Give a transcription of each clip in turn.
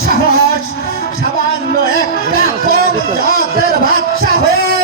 সাহস সামান্য একটা কম জাতের বাচ্চা হয়ে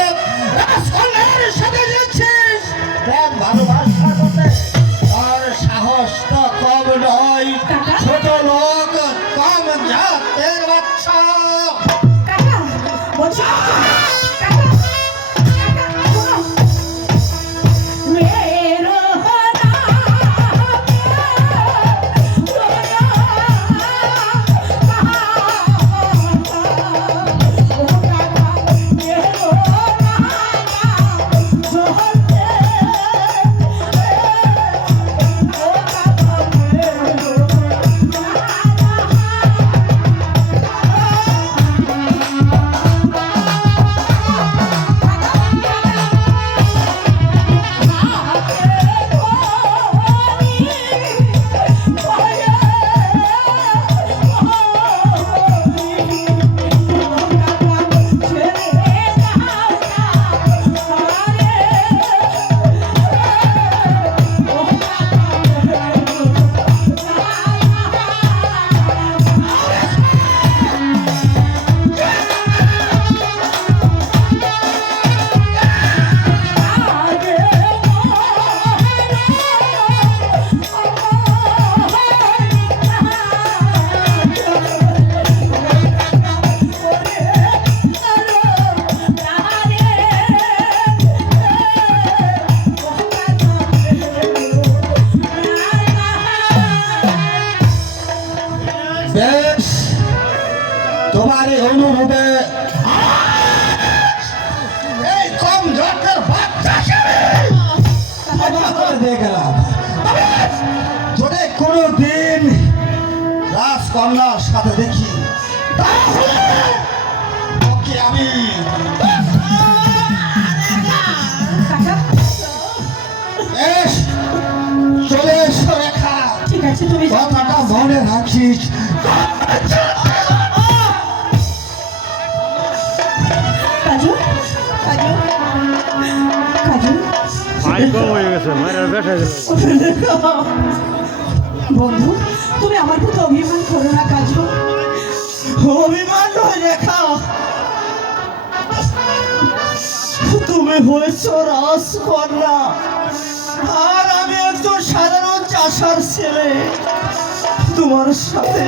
দিয়ে গেলাম। যদি কোনো দিন রাজকন্যার সাথে দেখি ওকে আমি চলে এসো রেখা। ঠিক আছে তুমি। কথাটা মনে রাখিস। কাজু কাজু। বন্ধু, তুমি আমার প্রতি অভিমান করো না কাজু অভিমান রেখা তুমি হয়েছ রাজকন্যা। আর আমি একজন সাধারণ চাষার ছেলে। তোমার সাথে